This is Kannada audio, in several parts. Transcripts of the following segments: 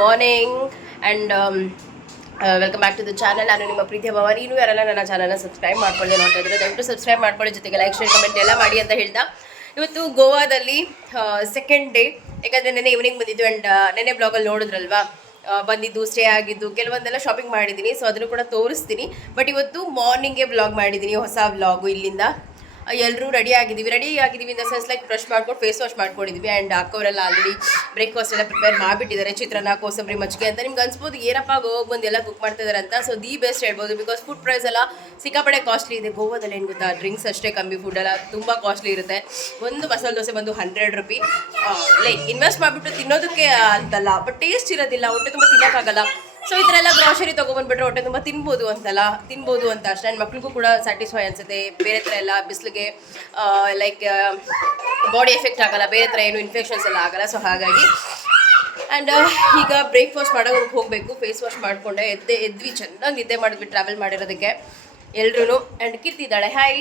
Morning and welcome back to the channel. ನಾನು ನಿಮ್ಮ ಪ್ರೀತಿಯ ಭವಾನಿ. ಇನ್ನೂ ಯಾರೆಲ್ಲ ನನ್ನ ಚಾನಲ್ನ ಸಬ್ಸ್ಕ್ರೈಬ್ ಮಾಡ್ಕೊಳ್ಳಿ ನೋಡ್ತಾ ಇದ್ದಾರೆ, ದಯವಿಟ್ಟು ಸಬ್ಸ್ಕ್ರೈಬ್ ಮಾಡ್ಕೊಳ್ಳಿ, ಜೊತೆಗೆ ಲೈಕ್ ಶೇರ್ ಕಮೆಂಟ್ ಎಲ್ಲ ಮಾಡಿ ಅಂತ ಹೇಳ್ತಾ ಇವತ್ತು ಗೋವಾದಲ್ಲಿ ಸೆಕೆಂಡ್ ಡೇ. ಯಾಕಂದರೆ ನೆನ್ನೆ ಈವ್ನಿಂಗ್ ಬಂದಿದ್ದು ಆ್ಯಂಡ್ ನೆನ್ನೆ ಬ್ಲಾಗಲ್ಲಿ ನೋಡಿದ್ರಲ್ವಾ, ಬಂದಿದ್ದು ಸ್ಟೇ ಆಗಿದ್ದು ಕೆಲವೊಂದೆಲ್ಲ ಶಾಪಿಂಗ್ ಮಾಡಿದ್ದೀನಿ. ಸೊ ಅದನ್ನು ಕೂಡ ತೋರಿಸ್ತೀನಿ. ಬಟ್ ಇವತ್ತು ಮಾರ್ನಿಂಗೇ ವ್ಲಾಗ್ ಮಾಡಿದ್ದೀನಿ, ಹೊಸ ವ್ಲಾಗು. ಇಲ್ಲಿಂದ ಎಲ್ಲರೂ ರೆಡಿ ಆಗಿದ್ದೀವಿ in the sense like brush ಮಾಡ್ಕೊಂಡು ಫೇಸ್ ವಾಶ್ ಮಾಡ್ಕೊಂಡಿದ್ದೀವಿ. ಆ್ಯಂಡ್ ಅಕ್ಕವರೆಲ್ಲ ಆಲ್ರೆಡಿ ಬ್ರೇಕ್ಫಾಸ್ಟ್ ಎಲ್ಲ ಪ್ರಿಪೇರ್ ಮಾಡಿಬಿಟ್ಟಿದ್ದಾರೆ. ಚಿತ್ರಾನ್ನ, ಕೋಸಂಬರಿ, ಮಜ್ಜಿಗೆ ಅಂತ. ನಿಮ್ಗೆ ಅನ್ಸ್ಬೋದು ಏನಪ್ಪ ಗೋವಾಗೆ ಬಂದು ಎಲ್ಲ ಕುಕ್ ಮಾಡ್ತಾ ಇದ್ದಾರೆ ಅಂತ. ಸೊ ದಿ ಬೆಸ್ಟ್ ಹೇಳ್ಬೋದು, ಬಿಕಾಸ್ ಫುಡ್ ಪ್ರೈಸ್ ಎಲ್ಲ ಸಿಕ್ಕಾಪಡೆ ಕಾಸ್ಟ್ಲಿ ಇದೆ ಗೋವಾದಲ್ಲಿ. ಏನು ಗೊತ್ತಾ, ಡ್ರಿಂಕ್ಸ್ ಅಷ್ಟೇ ಕಮ್ಮಿ, ಫುಡ್ ಎಲ್ಲ ತುಂಬ ಕಾಸ್ಟ್ಲಿ ಇರುತ್ತೆ. ಒಂದು ಮಸಾಲೆ ದೋಸೆ ಬಂದು 100 ರೂಪಿ. ಲೈಕ್ ಇನ್ವೆಸ್ಟ್ ಮಾಡಿಬಿಟ್ಟು ತಿನ್ನೋದಕ್ಕೆ ಅಂತಲ್ಲ, ಬಟ್ ಟೇಸ್ಟ್ ಇರೋದಿಲ್ಲ, ಹೊಟ್ಟೆ ತುಂಬ ತಿನ್ನೋಕ್ಕಾಗಲ್ಲ. ಸೊ ಈ ಥರ ಎಲ್ಲ ಗ್ರಾಸರಿ ತೊಗೊಬಂದ್ಬಿಟ್ರೆ ಹೊಟ್ಟೆ ತುಂಬ ತಿನ್ಬೋದು ಅಂತ ಅಷ್ಟೇ. ಆ್ಯಂಡ್ ಮಕ್ಳಿಗೂ ಕೂಡ ಸ್ಯಾಟಿಸ್ಫೈ ಅನಿಸುತ್ತೆ. ಬೇರೆ ಥರ ಎಲ್ಲ ಬಿಸಿಲಿಗೆ ಲೈಕ್ ಬಾಡಿ ಎಫೆಕ್ಟ್ ಆಗಲ್ಲ, ಬೇರೆ ಥರ ಏನು ಇನ್ಫೆಕ್ಷನ್ಸ್ ಎಲ್ಲ ಆಗಲ್ಲ. ಸೊ ಹಾಗಾಗಿ ಆ್ಯಂಡ್ ಈಗ ಬ್ರೇಕ್ಫಾಸ್ಟ್ ಮಾಡೋಕೆ ಹೋಗಬೇಕು. ಫೇಸ್ ವಾಶ್ ಮಾಡಿಕೊಂಡೆ ಎದ್ವಿ, ಚೆನ್ನಾಗಿ ನಿದ್ದೆ ಮಾಡಿದ್ವಿ ಟ್ರಾವೆಲ್ ಮಾಡಿರೋದಕ್ಕೆ ಎಲ್ರೂ. ಆ್ಯಂಡ್ ಕೀರ್ತಿ ಇದ್ದಾಳೆ, ಹಾಯ್.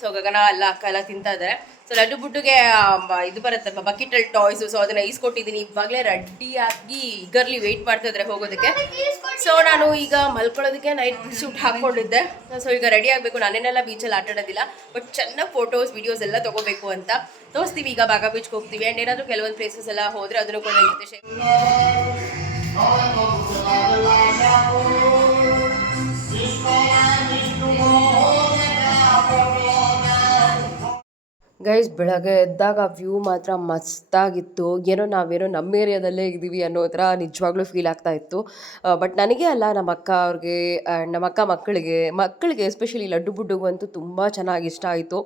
ಸೊ ಗಗನ ಎಲ್ಲ ಅಕ್ಕ ಎಲ್ಲ ತಿಂತಾ ಇದ್ದಾರೆ. ಸೊ ಲಡ್ಡು ಬುಡ್ಡುಗೆ ಇದು ಬರುತ್ತಪ್ಪ ಬಕೆಟಲ್ಲಿ ಟಾಯ್ಸು, ಸೊ ಅದನ್ನು ಈಸ್ಕೊಟ್ಟಿದ್ದೀನಿ. ಇವಾಗಲೇ ರೆಡಿಯಾಗಿ ಈಗರ್ಲಿ ವೆಯ್ಟ್ ಮಾಡ್ತಾ ಇದ್ದಾರೆ ಹೋಗೋದಕ್ಕೆ. ಸೊ ನಾನು ಈಗ ಮಲ್ಕೊಳ್ಳೋದಕ್ಕೆ ನೈಟ್ ಸೂಟ್ ಹಾಕ್ಕೊಂಡಿದ್ದೆ. ಸೊ ಈಗ ರೆಡಿ ಆಗಬೇಕು. ನಾನೇನೆಲ್ಲ ಬೀಚಲ್ಲಿ ಆಟ ಆಡೋದಿಲ್ಲ, ಬಟ್ ಚೆನ್ನಾಗಿ ಫೋಟೋಸ್ ವಿಡಿಯೋಸ್ ಎಲ್ಲ ತೊಗೋಬೇಕು ಅಂತ ತೋರಿಸ್ತೀವಿ. ಈಗ ಬಾಗಾ ಬೀಚ್ಗೆ ಹೋಗ್ತೀವಿ. ಆ್ಯಂಡ್ ಏನಾದರೂ ಕೆಲವೊಂದು ಪ್ಲೇಸಸ್ ಎಲ್ಲ ಹೋದರೆ ಅದನ್ನು ಕೂಡ ನನ್ನ ಜೊತೆ ಶೇರ್. ಗೈಸ್, ಬೆಳಗ್ಗೆ ಎದ್ದಾಗ ವ್ಯೂ ಮಾತ್ರ ಮಸ್ತಾಗಿತ್ತು. ಏನೋ ನಾವೇನೋ ನಮ್ಮ ಏರಿಯಾದಲ್ಲೇ ಇದ್ದೀವಿ ಅನ್ನೋ ಥರ ನಿಜವಾಗ್ಲೂ ಫೀಲ್ ಆಗ್ತಾ ಇತ್ತು. ಬಟ್ ನನಗೆ ಅಲ್ಲ, ನಮ್ಮ ಅಕ್ಕ ಅವ್ರಿಗೆ, ನಮ್ಮ ಅಕ್ಕ ಮಕ್ಕಳಿಗೆ ಎಸ್ಪೆಷಲಿ ಲಡ್ಡು ಬುಡ್ಡುಗೂ ಅಂತೂ ತುಂಬ ಚೆನ್ನಾಗಿ ಇಷ್ಟ ಆಯಿತು.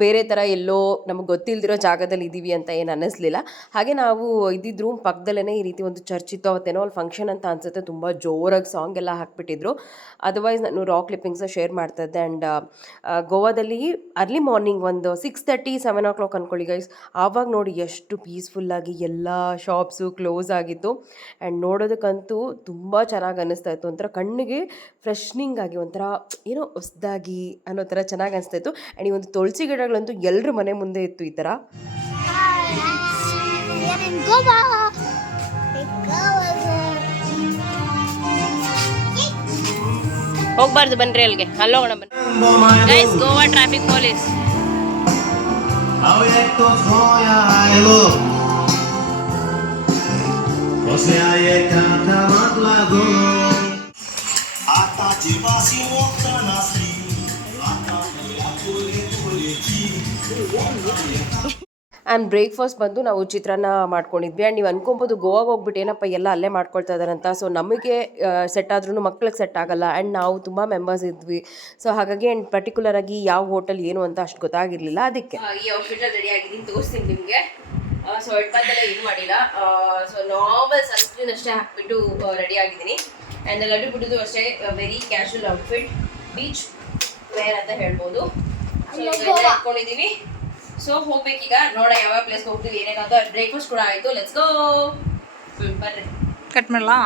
ಬೇರೆ ಥರ ಎಲ್ಲೋ ನಮಗೆ ಗೊತ್ತಿಲ್ಲದಿರೋ ಜಾಗದಲ್ಲಿ ಇದ್ದೀವಿ ಅಂತ ಏನು ಅನ್ನಿಸ್ಲಿಲ್ಲ. ಹಾಗೆ ನಾವು ಇದ್ದಿದ್ದು ರೂಮ್ ಪಕ್ಕದಲ್ಲೇ ಈ ರೀತಿ ಒಂದು ಚರ್ಚ್ ಇತ್ತು. ಅವತ್ತೇನೋ ಅಲ್ಲಿ ಫಂಕ್ಷನ್ ಅಂತ ಅನಿಸುತ್ತೆ, ತುಂಬ ಜೋರಾಗಿ ಸಾಂಗ್ ಎಲ್ಲ ಹಾಕ್ಬಿಟ್ಟಿದ್ರು. ಅದರ್ವೈಸ್ ನಾನು ರಾ ಕ್ಲಿಪ್ಪಿಂಗ್ಸ ಶೇರ್ ಮಾಡ್ತಾಯಿದ್ದೆ. ಆ್ಯಂಡ್ ಗೋವಾದಲ್ಲಿ ಅರ್ಲಿ ಮಾರ್ನಿಂಗ್ ಒಂದು 6:30, 7 o'clock ಅಂದ್ಕೊಳ್ಳಿ ಗೈಸ್. ಆವಾಗ ನೋಡಿ ಎಷ್ಟು ಪೀಸ್ಫುಲ್ಲಾಗಿ ಎಲ್ಲ ಶಾಪ್ಸು ಕ್ಲೋಸ್ ಆಗಿತ್ತು. ಆ್ಯಂಡ್ ನೋಡೋದಕ್ಕಂತೂ ತುಂಬ ಚೆನ್ನಾಗಿ ಅನ್ನಿಸ್ತಾ ಇತ್ತು. ಒಂಥರ ಕಣ್ಣಿಗೆ ಫ್ರೆಶ್ನಿಂಗ್ ಆಗಿ, ಒಂಥರ ಏನೋ ಹೊಸದಾಗಿ ಅನ್ನೋ ಥರ ಚೆನ್ನಾಗಿ ಅನಿಸ್ತಾ ಇತ್ತು. ಆ್ಯಂಡ್ ಈ ಒಂದು ತುಳಸಿ ಗಿಡಗಳಂತೂ ಎಲ್ಲರ ಮನೆ ಮುಂದೆ ಇತ್ತು ಈ ಥರ. ಹೋಗ್ಬಾರ್ದು, ಬನ್ರಿ ಅಲ್ಲಿಗೆ, ಅಲ್ಲೋಗೋಣ ಬನ್ನಿ guys. Goa traffic police. And breakfast ಬಂದು ನಾವು ಚಿತ್ರಾನ್ನ ಮಾಡ್ಕೊಂಡಿದ್ವಿ. ಆ್ಯಂಡ್ ನೀವು ಅನ್ಕೊಬೋದು ಗೋವಾಗೆ ಹೋಗ್ಬಿಟ್ಟು ಏನಪ್ಪ ಎಲ್ಲ ಅಲ್ಲೇ ಮಾಡ್ಕೊಳ್ತಾ ಇದ್ದಾರಂತ. ಸೊ ನಮಗೆ ಸೆಟ್ ಆದ್ರೂ ಮಕ್ಳಿಗೆ ಸೆಟ್ ಆಗಲ್ಲ. ಆ್ಯಂಡ್ ನಾವು ತುಂಬ ಮೆಂಬರ್ಸ್ ಇದ್ವಿ. ಸೊ ಹಾಗಾಗಿ ಆ್ಯಂಡ್ ಪರ್ಟಿಕ್ಯುಲರಾಗಿ ಯಾವ ಹೋಟೆಲ್ ಏನು ಅಂತ ಅಷ್ಟು ಗೊತ್ತಾಗಿರಲಿಲ್ಲ. ಅದಕ್ಕೆ ಈ ಔಟ್ಫಿಟಲ್ಲಿ ರೆಡಿ ಆಗಿದ್ದೀನಿ, ತೋರಿಸ್ತೀನಿ ನಿಮಗೆ. ಸೊ ಹೆಡ್ಬಾತೆಲ್ಲ ಏನು ಮಾಡಿಲ್ಲ. ಸೊ ನಾರ್ಮಲ್ ಸನ್ಸ್ಕ್ರೀನ್ ಅಷ್ಟೇ ಹಾಕ್ಬಿಟ್ಟು ರೆಡಿ ಆಗಿದ್ದೀನಿ. ಆ್ಯಂಡ್ ಲಡ್ಡು ಬಿಡೋದು ಅಷ್ಟೇ very casual outfit, beach wear ಅಂತ ಹೇಳ್ಬೋದು. ಸೊ ಹಾಕ್ಕೊಂಡಿದ್ದೀವಿ. ಸೊ ಹೋಗ್ಬೇಕೀಗ, ನೋಡ ಯಾವ ಪ್ಲೇಸ್ಗೆ ಹೋಗ್ತೀವಿ, ಏನೇನಂತ. ಬ್ರೇಕ್ಫಾಸ್ಟ್ ಕೂಡ ಆಯಿತು, ಲೆಟ್ಸ್ ಗೋ. ಬರ್ರಿ, ಕಟ್ ಮಾಡಲಾ?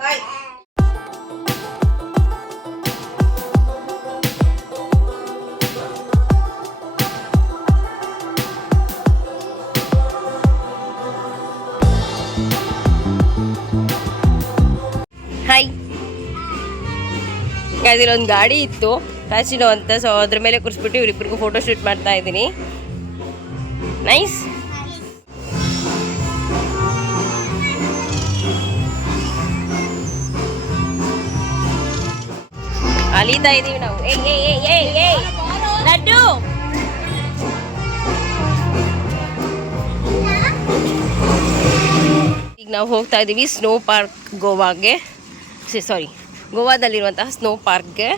ಬಾಯ್. ಹಾಯ್ ಗೈಸ್, ಇಲ್ಲೊಂದು ಗಾಡಿ ಇತ್ತು ಫ್ಯಾಸಿನೋ ಅಂತ. ಸೊ ಅದ್ರ ಮೇಲೆ ಕೂರಿಸ್ಬಿಟ್ಟು ಇವರಿಬ್ಬರಿಗೂ ಫೋಟೋ ಶೂಟ್ ಮಾಡ್ತಾ ಇದ್ದೀನಿ. ನೈಸ್. ಅಲಿತಾ ಇದ್ದೀವಿ ನಾವು. ಲಡ್ಡು ಈಗ ನಾವು ಹೋಗ್ತಾ ಇದ್ದೀವಿ ಸ್ನೋ ಪಾರ್ಕ್ ಗೋವಾಗೆ. ಸಾರಿ, ಗೋವಾದಲ್ಲಿರುವಂತಹ ಸ್ನೋ ಪಾರ್ಕ್ಗೆ.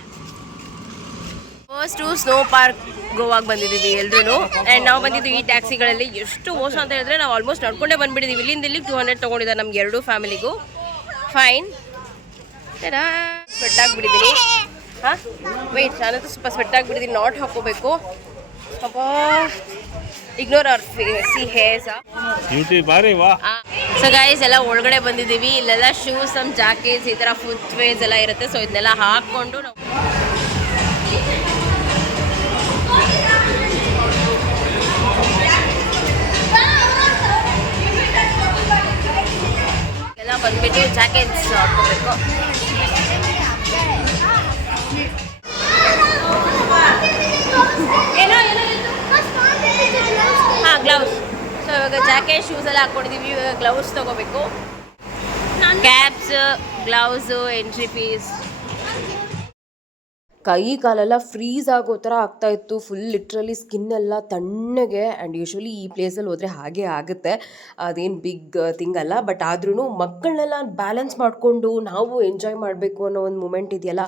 ಫಸ್ಟು ಸ್ನೋ ಪಾರ್ಕ್ ಗೋವಾಗೆ ಬಂದಿದ್ದೀವಿ ಎಲ್ರೂ. ಆ್ಯಂಡ್ ನಾವು ಬಂದಿದ್ದು ಈ ಟ್ಯಾಕ್ಸಿಗಳಲ್ಲಿ. ಎಷ್ಟು ಮೋಸ ಅಂತ ಹೇಳಿದ್ರೆ ನಾವು ಆಲ್ಮೋಸ್ಟ್ ನಡ್ಕೊಂಡೇ ಬಂದುಬಿಟ್ಟಿದ್ದೀವಿ. ಇಲ್ಲಿಂದ ಇಲ್ಲಿಗೆ 200 ತೊಗೊಂಡಿದ್ದಾರೆ ನಮ್ಗೆ ಎರಡೂ ಫ್ಯಾಮಿಲಿಗೂ. ಫೈನ್. ಸ್ವೆಟ್ ಆಗಿಬಿಟ್ಟಿದ್ದೀನಿ. ಹಾಂ ವೆಯ್ಟ್, ನಾನಂತೂ ಸ್ವಲ್ಪ ಸ್ವೆಟ್ ಆಗಿಬಿಟ್ಟಿದ್ದೀನಿ. ನಾಟ್ ಹಾಕೋಬೇಕು. ಅಪ್ಪ, ignore our sea hairs. So guys, ಎಲ್ಲ ಒಳಗಡೆ ಬಂದಿದ್ದೀವಿ. ಇಲ್ಲೆಲ್ಲ ಶೂಸ್, ಸಮ್ ಜಾಕೆಟ್ಸ್, ಈ ಥರ ಫುಟ್ ವೇರ್ಸ್ ಎಲ್ಲ ಇರುತ್ತೆ. ಸೊ ಇದನ್ನೆಲ್ಲ ಹಾಕ್ಕೊಂಡು ನಾವು ಹೋಗ್ಬೇಕು, ಜಾಕೆಟ್ಸ್ ಹಾಕೋಬೇಕು. ಹಾಂ, ಗ್ಲೌಸ್. ಸೊ ಇವಾಗ ಜಾಕೆಟ್ ಶೂಸ್ ಎಲ್ಲ ಹಾಕ್ಕೊಂಡಿದ್ದೀವಿ. ಇವಾಗ ಗ್ಲೌಸ್ ತೊಗೋಬೇಕು. Caps, gloves, entry fees. ಕೈ ಕಾಲೆಲ್ಲ ಫ್ರೀಸ್ ಆಗೋ ಥರ ಆಗ್ತಾಯಿತ್ತು. ಫುಲ್ ಲಿಟ್ರಲಿ ಸ್ಕಿನ್ ಎಲ್ಲ ತಣ್ಣಗೆ. ಆ್ಯಂಡ್ ಯೂಶ್ವಲಿ ಈ ಪ್ಲೇಸಲ್ಲಿ ಹೋದರೆ ಹಾಗೆ ಆಗುತ್ತೆ, ಅದೇನು ಬಿಗ್ ಥಿಂಗ್ ಅಲ್ಲ. ಬಟ್ ಆದ್ರೂ ಮಕ್ಕಳನ್ನೆಲ್ಲ ಬ್ಯಾಲೆನ್ಸ್ ಮಾಡಿಕೊಂಡು ನಾವು ಎಂಜಾಯ್ ಮಾಡಬೇಕು ಅನ್ನೋ ಒಂದು ಮೂಮೆಂಟ್ ಇದೆಯಲ್ಲ,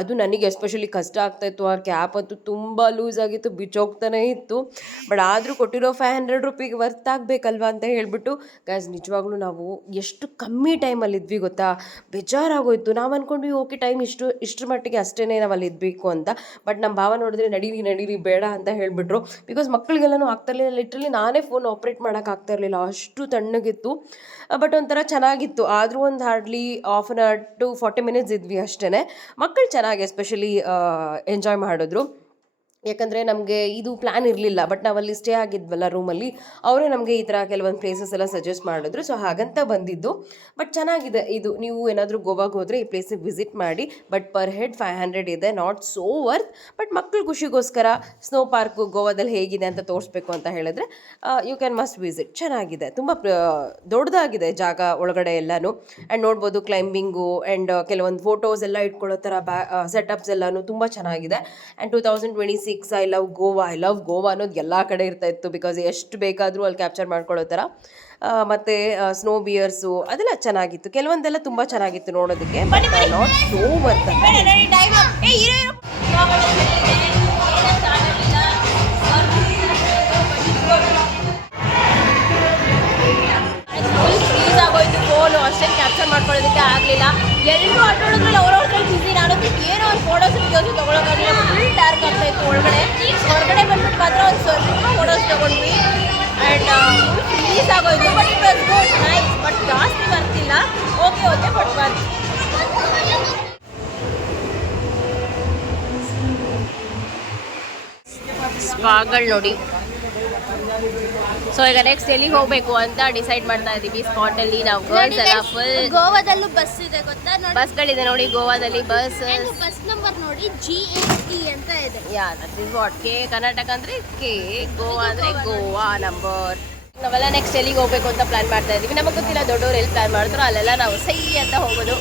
ಅದು ನನಗೆ ಎಸ್ಪೆಷಲಿ ಕಷ್ಟ ಆಗ್ತಾಯಿತ್ತು. ಆ ಕ್ಯಾಪ್ ಅಂತೂ ತುಂಬ ಲೂಸ್ ಆಗಿತ್ತು, ಬಿಚ್ಚೋಗ್ತಾನೆ ಇತ್ತು. ಬಟ್ ಆದರೂ ಕೊಟ್ಟಿರೋ 500 ರೂಪಿಗೆ ವರ್ತ್ ಆಗಬೇಕಲ್ವ ಅಂತ ಹೇಳಿಬಿಟ್ಟು ಗೈಸ್, ನಿಜವಾಗ್ಲೂ ನಾವು ಎಷ್ಟು ಕಮ್ಮಿ ಟೈಮಲ್ಲಿದ್ವಿ ಗೊತ್ತಾ. ಬೇಜಾರಾಗೋಯ್ತು. ನಾವು ಅಂದ್ಕೊಂಡ್ವಿ ಓಕೆ ಟೈಮ್ ಇಷ್ಟರ ಮಟ್ಟಿಗೆ ಅಷ್ಟೇ ನಾವು ಅಲ್ಲಿ ಬೇಕು ಅಂತ. ಬಟ್ ನಮ್ಮ ಭಾವ ನೋಡಿದ್ರೆ ನಡೀರಿ ಬೇಡ ಅಂತ ಹೇಳಿಬಿಟ್ರು. ಬಿಕಾಸ್ ಮಕ್ಕಳಿಗೆಲ್ಲನೂ ಆಗ್ತಾಯಿರಲಿಲ್ಲ. ಲಿಟ್ರಲಿ ನಾನೇ ಫೋನ್ ಆಪ್ರೇಟ್ ಮಾಡೋಕೆ ಆಗ್ತಾ ಇರಲಿಲ್ಲ, ಅಷ್ಟು ತಣ್ಣಗಿತ್ತು. ಬಟ್ ಒಂಥರ ಚೆನ್ನಾಗಿತ್ತು. ಆದರೂ ಒಂದು hardly half an hour to 40 minutes ಇದ್ವಿ ಅಷ್ಟೇ. ಮಕ್ಕಳು ಚೆನ್ನಾಗಿ ಎಸ್ಪೆಷಲಿ ಎಂಜಾಯ್ ಮಾಡಿದ್ರು. ಯಾಕಂದರೆ ನಮಗೆ ಇದು ಪ್ಲ್ಯಾನ್ ಇರಲಿಲ್ಲ. ಬಟ್ ನಾವಲ್ಲಿ ಸ್ಟೇ ಆಗಿದ್ವಲ್ಲ ರೂಮಲ್ಲಿ, ಅವರೇ ನಮಗೆ ಈ ಥರ ಕೆಲವೊಂದು ಪ್ಲೇಸಸ್ ಎಲ್ಲ ಸಜೆಸ್ಟ್ ಮಾಡಿದ್ರು. ಸೊ ಹಾಗಂತ ಬಂದಿದ್ದು. ಬಟ್ ಚೆನ್ನಾಗಿದೆ ಇದು. ನೀವು ಏನಾದರೂ ಗೋವಾಗೆ ಹೋದರೆ ಈ ಪ್ಲೇಸಿಗೆ ವಿಸಿಟ್ ಮಾಡಿ. ಬಟ್ ಪರ್ ಹೆಡ್ 500 ಇದೆ, ನಾಟ್ ಸೋ ವರ್ತ್. ಬಟ್ ಮಕ್ಕಳು ಖುಷಿಗೋಸ್ಕರ ಸ್ನೋ ಪಾರ್ಕು ಗೋವಾದಲ್ಲಿ ಹೇಗಿದೆ ಅಂತ ತೋರಿಸ್ಬೇಕು ಅಂತ ಹೇಳಿದ್ರೆ ಯು ಕ್ಯಾನ್ ಮಸ್ಟ್ ವಿಸಿಟ್. ಚೆನ್ನಾಗಿದೆ, ತುಂಬ ದೊಡ್ಡದಾಗಿದೆ ಜಾಗ ಒಳಗಡೆ ಎಲ್ಲನೂ. ಆ್ಯಂಡ್ ನೋಡ್ಬೋದು ಕ್ಲೈಂಬಿಂಗು ಆ್ಯಂಡ್ ಕೆಲವೊಂದು ಫೋಟೋಸ್ ಎಲ್ಲ ಇಟ್ಕೊಳ್ಳೋ ಥರ ಸೆಟಪ್ಸ್ ಎಲ್ಲನೂ ತುಂಬ ಚೆನ್ನಾಗಿದೆ. ಆ್ಯಂಡ್ 2026 ಐ ಲವ್ ಗೋವಾ ಅನ್ನೋದು ಎಲ್ಲ ಕಡೆ ಇರ್ತಾ ಇತ್ತು. ಬಿಕಾಸ್ ಎಷ್ಟು ಬೇಕಾದರೂ ಅಲ್ಲಿ ಕ್ಯಾಪ್ಚರ್ ಮಾಡ್ಕೊಳ್ಳೋ ಥರ. ಮತ್ತು ಸ್ನೋ ಬಿಯರ್ಸು ಅದೆಲ್ಲ ಚೆನ್ನಾಗಿತ್ತು. ಕೆಲವೊಂದೆಲ್ಲ ತುಂಬ ಚೆನ್ನಾಗಿತ್ತು ನೋಡೋದಕ್ಕೆ. ಬಟ್ ನಾಟ್ ಸೋ ವರ್ತ್ ಅಂತ. ಫ್ರೀಸ್ ಆಗೋಯ್ತು ಫೋನು, ಅಷ್ಟೇನು ಕ್ಯಾಪ್ಚರ್ ಮಾಡ್ಕೊಳ್ಳೋದಕ್ಕೆ ಆಗಲಿಲ್ಲ. ಎಲ್ಲರೂ ಆಟೋಡಿದ್ರಲ್ಲಿ ಅವ್ರವ್ರ ಬಿಸಿ. ನಾನಂತೂ ಏನೋ ಒಂದು ಫೋಟೋಸ್ ವಿಡಿಯೋಸು ತೊಗೊಳಕ್ಕಾಗಲಿಲ್ಲ. ಫುಲ್ ಡಾರ್ಕ್ ಆಗ್ತಾಯಿತ್ತು ಹೊರಗಡೆ ಬಂದ್ಬಿಟ್ಟು ಮಾತ್ರ ಒಂದು ಸ್ವಲ್ಪ ಫೋಟೋಸ್ ತೊಗೊಂಡ್ವಿ. ಆ್ಯಂಡ್ ಫ್ರೀಸ್ ಆಗೋಯ್ತು. But it was good, nice. But ಜಾಸ್ತಿ ಬರ್ತಿಲ್ಲ. ಓಕೆ ಬಟ್ ಬರ್ತಿ. ಸ್ಪಾಗಳು ನೋಡಿ. ಸೊ ಈಗ ನೆಕ್ಸ್ಟ್ ಎಲ್ಲಿಗೆ ಹೋಗಬೇಕು ಅಂತ ಡಿಸೈಡ್ ಮಾಡ್ತಾ ಇದ್ದೀವಿ. ಸ್ಪಾಟಲ್ಲಿ ನಾವು ಗರ್ಲ್ಸ್ ಎಲ್ಲ ಫುಲ್. ಗೋವಾದಲ್ಲೂ ಬಸ್ ಇದೆ ಗೊತ್ತಾ? ಬಸ್ಗಳಿದೆ ನೋಡಿ ಗೋವಾದಲ್ಲಿ. ಬಸ್ ನಂಬರ್ ನೋಡಿ GSE ಅಂತ ಇದೆ. Yeah, that is what. K Karnataka ಅಂದರೆ ಕೆ, ಗೋವಾ ಅಂದರೆ ಗೋವಾ ನಂಬರ್. ನಾವೆಲ್ಲ ನೆಕ್ಸ್ಟ್ ಎಲ್ಲಿಗೆ ಹೋಗಬೇಕು ಅಂತ ಪ್ಲಾನ್ ಮಾಡ್ತಾ ಇದ್ದೀವಿ. ನಮಗೆ ಗೊತ್ತಿಲ್ಲ ದೊಡ್ಡವ್ರು ಎಲ್ಲಿ ಪ್ಲಾನ್ ಮಾಡ್ತಾರೋ ಅಲ್ಲೆಲ್ಲ ನಾವು ಸೈ ಅಂತ ಹೋಗೋದು.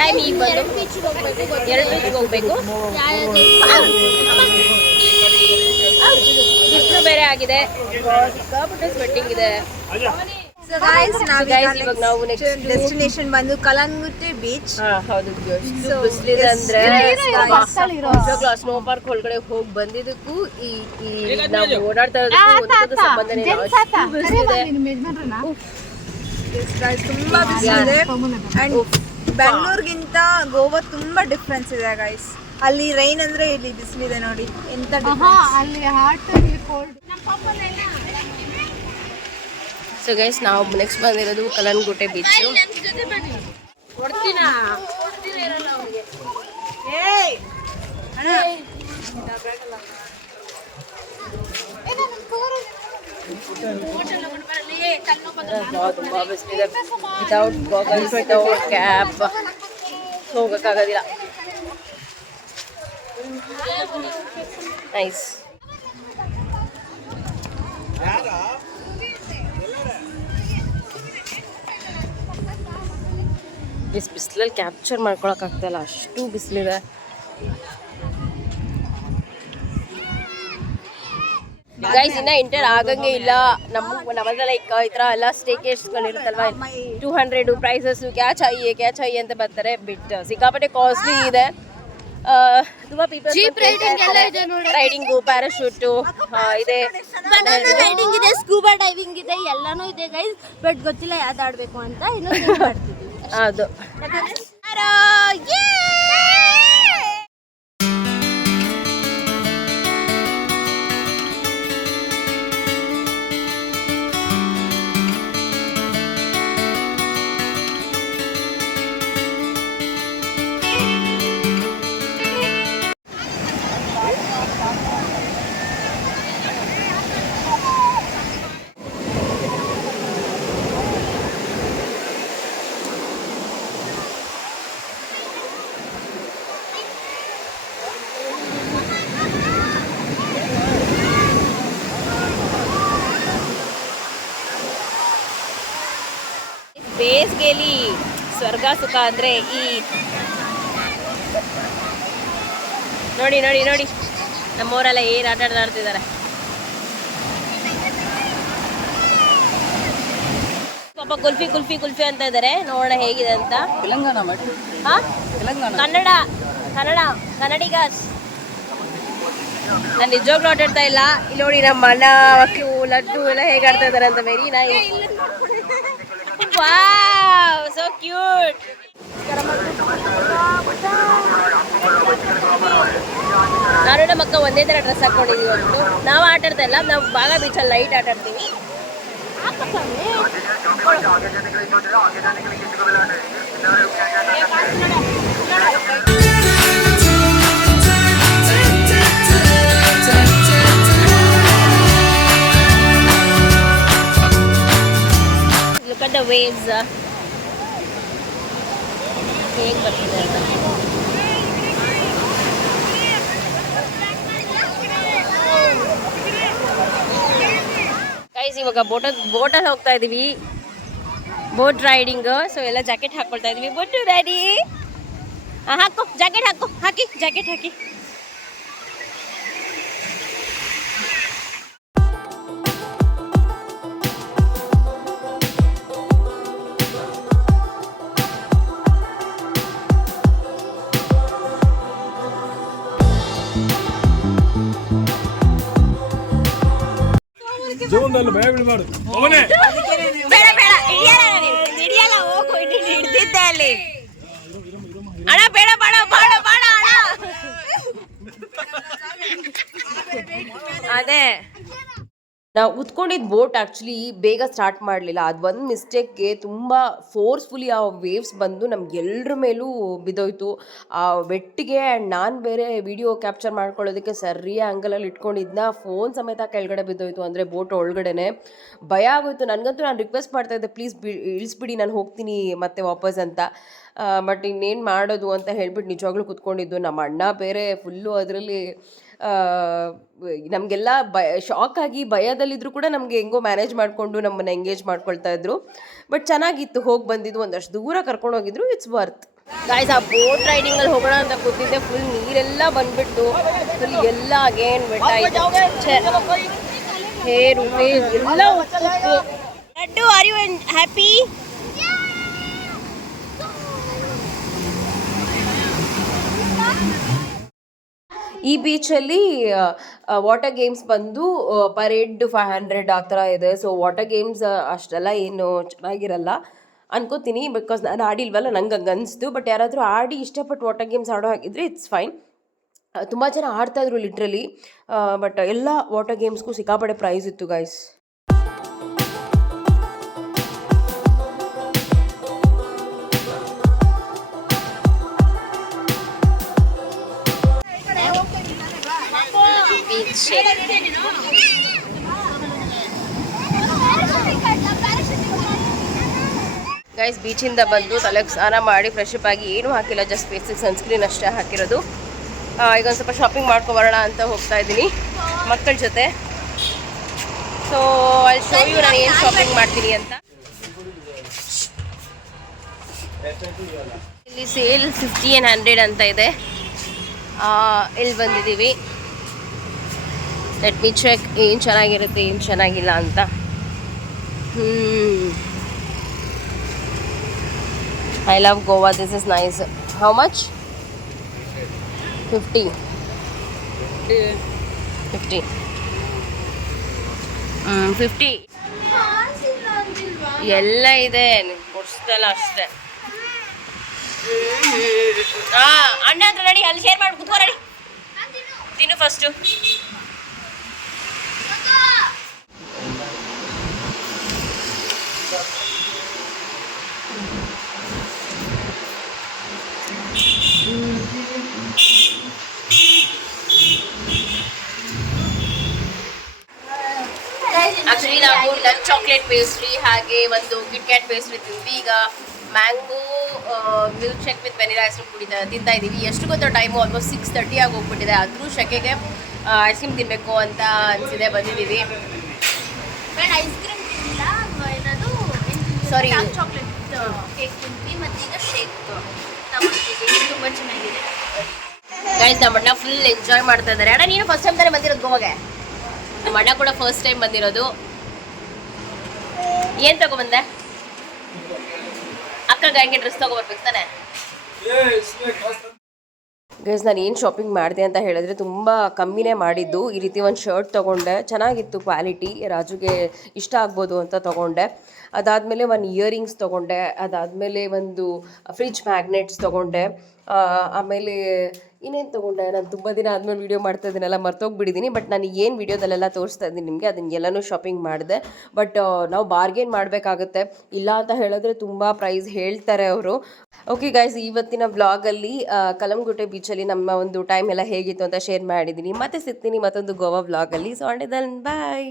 ಟೈಮ್ ಈಗ ಬಂದು 2 ಬೀಚಿಗೆ ಹೋಗಬೇಕು. ಬಿಸಿಲು ಬೇರೆ ಆಗಿದೆ, ಸಿಕ್ಕಾಪಟ್ಟೆ ಸ್ವೆಟ್ಟಿಂಗ್ ಇದೆ. So guys, ನಾವು ನೆಕ್ಸ್ಟ್ ಡೆಸ್ಟಿನೇಷನ್ ಬಂದು ಕಲಂಗುಟ್ಟಿ ಬೀಚ್. ಹೌದು, ಬಿಸಿಲಿದೆ ಅಂದ್ರೆ ಸ್ನೋ ಪಾರ್ಕ್ ಒಳಗಡೆ ಹೋಗಿ ಬಂದಿದ್ದಕ್ಕೂ ಈ ನಾವು ಓಡಾಡ್ತಾ ಇರೋದಕ್ಕೂ ಸಂಬಂಧನೇ ಇಲ್ಲ. ಅಷ್ಟು ಬಿಸಿಲಿದೆ, ತುಂಬಾ ಬಿಸಿಲಿದೆ. ಅಂಡ್ ಬೆಂಗಳೂರಿಗಿಂತ ಗೋವಾ ತುಂಬಾ ಡಿಫ್ರೆನ್ಸ್ ಇದೆ ಗೈಸ್. ಅಲ್ಲಿ ರೈನ್ ಅಂದ್ರೆ ಇಲ್ಲಿ ಬಿಸಿಲಿದೆ ನೋಡಿ ಎಂತ ಅಲ್ಲಿ ಹಾಟ್ ಇಲ್ಲಿ ಕೋಲ್ಡ್. ಸೊ ಗೈಸ್, ನಾವು ನೆಕ್ಸ್ಟ್ ಬಂದಿರೋದು ಕಲಂಗುಟ್ಟೆ ಬೀಚು. ತುಂಬಾ ಬಿಸಿಲಿದೆ. ವಿತೌಟ್ ಗಾಗಲ್ಸ್, ವಿತೌಟ್ ಕ್ಯಾಪ್ ಹೋಗಕ್ಕಾಗೋದಿಲ್ಲ. ನೈಸ್. ಬಿಸಿಲಲ್ಲಿ ಕ್ಯಾಪ್ಚರ್ ಮಾಡ್ಕೊಳಕ್ಕಾಗ್ತಾಯಿಲ್ಲ, ಅಷ್ಟು ಬಿಸಿಲಿದೆ. ಗೈಸ್, ಇನ್ನ ಎಂಟರ್ ಆಗಂಗೆ ಇಲ್ಲ. ನಮ್ಮದೆಲ್ಲ ಈ ಥರ ಎಲ್ಲ ಸ್ಟೇಕೇಸ್ಗಳಿರುತ್ತಲ್ವ, 200 ಪ್ರೈಸಸ್ಸು, ಕ್ಯಾ ಚಾಹಿಯೆ ಅಂತ ಬರ್ತಾರೆ. ಬಿಟ್ ಸಿಕ್ಕಾಪಟ್ಟೆ ಕಾಸ್ಟ್ಲಿ ಇದೆ. ತುಂಬಾ ರೈಡಿಂಗು, ಪ್ಯಾರಾಶೂಟು ಇದೆ, ರೈಡಿಂಗ್ ಇದೆ, ಸ್ಕೂಬಾ ಡೈವಿಂಗ್ ಇದೆ, ಎಲ್ಲಾನು ಇದೆ ಗೈಸ್. ಬಟ್ ಗೊತ್ತಿಲ್ಲ ಯಾವ್ದು ಆಡ್ಬೇಕು ಅಂತ ಇನ್ನೊಂದು ಮಾಡ್ತಿದ್ವಿ. ಹೌದು. ಬೇಸಿಗೆಯಲ್ಲಿ ಸ್ವರ್ಗ ಸುಖ ಅಂದರೆ ಈ ನೋಡಿ ನೋಡಿ ನೋಡಿ ನಮ್ಮವರೆಲ್ಲ ಏನು ಆಟ ಆಡ್ತಿದ್ದಾರೆ. ಪಾಪ ಕುಲ್ಫಿ ಕುಲ್ಫಿ ಕುಲ್ಫಿ ಅಂತ ಇದ್ದಾರೆ. ನೋಡೋಣ ಹೇಗಿದೆ ಅಂತ. ತೆಲಂಗಾಣ ಹಾಂ ತೆಲಂಗಾಣ ಕನ್ನಡ ಕನ್ನಡ ಕನ್ನಡಿಗ. ನಾನು ನಿಜವಾಗ್ಲೂ ಆಟಾಡ್ತಾ ಇಲ್ಲ. ಇಲ್ಲಿ ನೋಡಿ ನಮ್ಮ ಅಣ್ಣ ಅಕ್ಕಿ ಲಡ್ಡು ಎಲ್ಲ ಹೇಗೆ ಆಡ್ತಾ ಇದ್ದಾರೆ ಅಂತ. Very nice. Wow so cute. ನಾನು ನಮ್ಮ ಅಕ್ಕ ಒಂದೇ ಥರ ಡ್ರೆಸ್ ಹಾಕ್ಕೊಂಡಿದ್ದೀವಿ ಅಂದ್ಬಿಟ್ಟು ನಾವು ಆಟಾಡ್ತಾ ಇಲ್ಲ. ನಾವು ಬಾಗ ಬೀಚಲ್ಲಿ light ಆಟಾಡ್ತೀವಿ. Look at the waves. ಹೇಗೆ ಬರ್ತಿದೆ ಅಂತ. ಗೈಸ್ ಇವಾಗ ಬೋಟಲ್ಲಿ ಹೋಗ್ತಾ ಇದೀವಿ. Boat riding. ಸೊ ಎಲ್ಲ ಜಾಕೆಟ್ ಹಾಕೊಳ್ತಾ ಇದೀವಿ. Boat ready. ಹಾಕು ಜಾಕೆಟ್ ಹಾಕು. ಹಾಕಿ ಜಾಕೆಟ್ ಹಾಕಿ. ಜೀವನದಲ್ಲಿ ಭಯ ಬೀಳಬಾರ್ದು. ಅವನೇ ಬೇಡ ಬೇಡ ಹಿಡಿಯಲ್ಲ ಹೋಗು. ಹಿಡ್ದಿದ್ದೆ ಅಲ್ಲಿ ಅಣ್ಣ. ಬೇಡ ಬೇಡ ಬೇಡ ಬೇಡ ಅಣ್ಣ. ಅದೇ ನಾವು ಉತ್ಕೊಂಡಿದ್ದ ಬೋಟ್ ಆ್ಯಕ್ಚುಲಿ ಬೇಗ ಸ್ಟಾರ್ಟ್ ಮಾಡಲಿಲ್ಲ. ಅದು ಒಂದು ಮಿಸ್ಟೇಕ್ಗೆ ತುಂಬ ಫೋರ್ಸ್ಫುಲಿ ಆ ವೇವ್ಸ್ ಬಂದು ನಮ್ಗೆಲ್ಲರ ಮೇಲೂ ಬಿದ್ದೋಯ್ತು. ಆ ವೆಟ್ಟಿಗೆ. ಆ್ಯಂಡ್ ನಾನು ಬೇರೆ ವಿಡಿಯೋ ಕ್ಯಾಪ್ಚರ್ ಮಾಡ್ಕೊಳ್ಳೋದಕ್ಕೆ ಸರಿ ಆ್ಯಂಗಲಲ್ಲಿ ಇಟ್ಕೊಂಡಿದ್ದನ್ನ ಫೋನ್ ಸಮೇತ ಕೆಳಗಡೆ ಬಿದ್ದೋಯ್ತು. ಅಂದರೆ ಬೋಟ್ ಒಳಗಡೆ ಭಯ ಆಗೋಯ್ತು ನನಗಂತೂ. ನಾನು ರಿಕ್ವೆಸ್ಟ್ ಮಾಡ್ತಾಯಿದ್ದೆ, ಪ್ಲೀಸ್ ಇಳಿಸ್ಬಿಡಿ, ನಾನು ಹೋಗ್ತೀನಿ ಮತ್ತೆ ವಾಪಸ್ ಅಂತ. ಬಟ್ ಇನ್ನೇನು ಮಾಡೋದು ಅಂತ ಹೇಳ್ಬಿಟ್ಟು ನಿಜವಾಗ್ಲೂ ಕುತ್ಕೊಂಡಿದ್ದು. ನಮ್ಮ ಅಣ್ಣ ಬೇರೆ ಫುಲ್ಲು ಅದರಲ್ಲಿ ನಮಗೆಲ್ಲ ಶಾಕ್ ಆಗಿ ಭಯದಲ್ಲಿದ್ದರೂ ಕೂಡ ನಮಗೆ ಹೆಂಗೋ ಮ್ಯಾನೇಜ್ ಮಾಡಿಕೊಂಡು ನಮ್ಮನ್ನು ಎಂಗೇಜ್ ಮಾಡ್ಕೊಳ್ತಾ ಇದ್ರು. ಬಟ್ ಚೆನ್ನಾಗಿತ್ತು. ಹೋಗಿ ಬಂದಿದ್ದು ಒಂದಷ್ಟು ದೂರ ಕರ್ಕೊಂಡು ಹೋಗಿದ್ರು. It's worth. ಗಾಯ್ಸ್ ಆ ಬೋಟ್ ರೈಡಿಂಗಲ್ಲಿ ಹೋಗೋಣ ಅಂತ ಕೂತಿದ್ದೆ. ಫುಲ್ ನೀರೆಲ್ಲ ಬಂದ್ಬಿಟ್ಟು ಫುಲ್ ಎಲ್ಲ ಅಗೇನ್ ಬೆಟ್ಟಾಯಿತು. ಹೇರು ಎಲ್ಲ ಉಪ್ಪು. Laddu, are you happy? ಈ ಬೀಚಲ್ಲಿ ವಾಟರ್ ಗೇಮ್ಸ್ ಬಂದು ಪರ್ ಹೆಡ್ 500 ಆ ಥರ ಇದೆ. ಸೊ ವಾಟರ್ ಗೇಮ್ಸ್ ಅಷ್ಟೆಲ್ಲ ಏನು ಚೆನ್ನಾಗಿರಲ್ಲ ಅನ್ಕೋತೀನಿ. ಬಿಕಾಸ್ ನಾನು ಆಡಿಲ್ವಲ್ಲ, ನಂಗೆ ಹಂಗೆ ಅನಿಸ್ತು. ಬಟ್ ಯಾರಾದರೂ ಆಡಿ ಇಷ್ಟಪಟ್ಟು ವಾಟರ್ ಗೇಮ್ಸ್ ಆಡೋ ಹಾಗಿದ್ರೆ ಇಟ್ಸ್ ಫೈನ್. ತುಂಬ ಜನ ಆಡ್ತಾಯಿದ್ರು ಲಿಟ್ರಲಿ. ಬಟ್ ಎಲ್ಲ ವಾಟರ್ ಗೇಮ್ಸ್ಗೂ ಸಿಕ್ಕಾಪಡೆ ಪ್ರೈಸ್ ಇತ್ತು ಗೈಸ್. ಗೈಸ್ ಬೀಚಿಂದ ಬಂದು ತಲೆಗೆ ಸ್ನಾನ ಮಾಡಿ ಫ್ರೆಶ್ ಅಪ್ ಆಗಿ ಏನೂ ಹಾಕಿಲ್ಲ, ಜಸ್ಟ್ ಫೇಸಿಗೆ ಸನ್ಸ್ಕ್ರೀನ್ ಅಷ್ಟೇ ಹಾಕಿರೋದು. ಈಗ ಒಂದು ಸ್ವಲ್ಪ ಶಾಪಿಂಗ್ ಮಾಡ್ಕೊಬರೋಣ ಅಂತ ಹೋಗ್ತಾ ಇದ್ದೀನಿ ಮಕ್ಕಳ ಜೊತೆ. ಸೊ ಅಲ್ಲಿ ಶೋ ಯು ನಾನು ಏನು ಶಾಪಿಂಗ್ ಮಾಡ್ತೀನಿ ಅಂತ. ಇಲ್ಲಿ ಸೇಲ್ 50 and 100 ಅಂತ ಇದೆ. ಇಲ್ಲಿ ಬಂದಿದ್ದೀವಿ. ಲೆಟ್ ಮಿ ಚೆಕ್ ಏನು ಚೆನ್ನಾಗಿರುತ್ತೆ ಏನು ಚೆನ್ನಾಗಿಲ್ಲ ಅಂತ. I love Goa. This is nice. How much? 50. 50. 50. ಎಲ್ಲ ಇದೆ ಕೊಡ್ಸ್ತಲ್ಲ ಅಷ್ಟೇ. ಅಣ್ಣ ಹತ್ರ ನಡಿ, ಅಲ್ಲಿ ಶೇರ್ ಮಾಡಿ ಕುತ್ಕೋ. ನಡಿ ತಿನ್ನು ಫಸ್ಟು. ಆಕ್ಚುಲಿ ನಾವು ಲಂಚ್ ಚಾಕ್ಲೇಟ್ ಪೇಸ್ಟ್ರಿ ಹಾಗೆ ಒಂದು ಕಿಟ್ ಕ್ಯಾಟ್ ಪೇಸ್ಟ್ರಿ ತಿಂದ್ವಿ. ಈಗ mango milk shake with vanilla ice cream ತಿಂತಾ ಇದ್ದೀವಿ. ಎಷ್ಟು ಗೊತ್ತೋ ಟೈಮು ಆಲ್ಮೋಸ್ಟ್ 6:30 ಆಗಿ ಹೋಗ್ಬಿಟ್ಟಿದೆ. ಆದರೂ ಶೆಕೆಗೆ ಐಸ್ ಕ್ರೀಮ್ ತಿನ್ನಬೇಕು ಅಂತ ಅನಿಸಿದೆ, ಬಂದಿದ್ದೀವಿ. ಸಾರಿ ಕೇಕ್ ತಿಂದ್ವಿ ಮತ್ತೀಗ ಶೇಕ್ ತಗೊಂಡಿದ್ದೀವಿ ತುಂಬ ಚೆನ್ನಾಗಿದೆ. ಗೈಸ್ ನಮ್ಮ ಅಣ್ಣ ಫುಲ್ ಎಂಜಾಯ್ ಮಾಡ್ತಾ ಇದ್ದಾರೆ. ಅಣ್ಣ ನೀನು ಫಸ್ಟ್ ಟೈಮ್ ತಾನೇ ಬಂದಿರೋದು ಗೋವಾಗೆ? ನಮ್ಮ ಅಣ್ಣ ಕೂಡ ಫಸ್ಟ್ ಟೈಮ್ ಬಂದಿರೋದು. ಏನು ತಗೊಬಂದೆ? ಅಕ್ಕಗೆ ಹಂಗೆ ಡ್ರೆಸ್ ತಗೊಬರ್ಬೇಕು ತಾನೆ? ಗೈಸ್ ನಾನು ಏನು ಶಾಪಿಂಗ್ ಮಾಡಿದೆ ಅಂತ ಹೇಳಿದ್ರೆ ತುಂಬ ಕಮ್ಮಿನೇ ಮಾಡಿದ್ದು. ಈ ರೀತಿ ಒಂದು ಶರ್ಟ್ ತೊಗೊಂಡೆ, ಚೆನ್ನಾಗಿತ್ತು ಕ್ವಾಲಿಟಿ, ರಾಜುಗೆ ಇಷ್ಟ ಆಗ್ಬೋದು ಅಂತ ತೊಗೊಂಡೆ. ಅದಾದಮೇಲೆ ಒಂದು ಇಯರಿಂಗ್ಸ್ ತೊಗೊಂಡೆ, ಅದಾದಮೇಲೆ ಒಂದು ಫ್ರಿಜ್ ಮ್ಯಾಗ್ನೆಟ್ಸ್ ತೊಗೊಂಡೆ. ಆಮೇಲೆ ಇನ್ನೇನು ತೊಗೊಂಡೆ, ನಾನು ತುಂಬ ದಿನ ಆದಮೇಲೆ ವೀಡಿಯೋ ಮಾಡ್ತಾ ಇದ್ದೀನಲ್ಲ ಮರ್ತೋಗ್ಬಿಟ್ಟಿದ್ದೀನಿ. ಬಟ್ ನಾನು ಏನು ವೀಡಿಯೋದಲ್ಲೆಲ್ಲ ತೋರಿಸ್ತಾ ಇದ್ದೀನಿ ನಿಮಗೆ ಅದನ್ನೆಲ್ಲನೂ ಶಾಪಿಂಗ್ ಮಾಡಿದೆ. ಬಟ್ ನಾವು ಬಾರ್ಗೇನ್ ಮಾಡಬೇಕಾಗುತ್ತೆ, ಇಲ್ಲ ಅಂತ ಹೇಳಿದ್ರೆ ತುಂಬ ಪ್ರೈಸ್ ಹೇಳ್ತಾರೆ ಅವರು. ಓಕೆ ಗೈಸ್, ಇವತ್ತಿನ ವ್ಲಾಗಲ್ಲಿ ಕಲಂಗುಟ್ಟೆ ಬೀಚಲ್ಲಿ ನಮ್ಮ ಒಂದು ಟೈಮ್ ಎಲ್ಲ ಹೇಗಿತ್ತು ಅಂತ ಶೇರ್ ಮಾಡಿದ್ದೀನಿ. ಮತ್ತೆ ಸಿಗ್ತೀನಿ ಮತ್ತೊಂದು ಗೋವಾ ವ್ಲಾಗಲ್ಲಿ. ಸೊ ಅಂಟಿಲ್ ದೆನ್ ಬಾಯ್.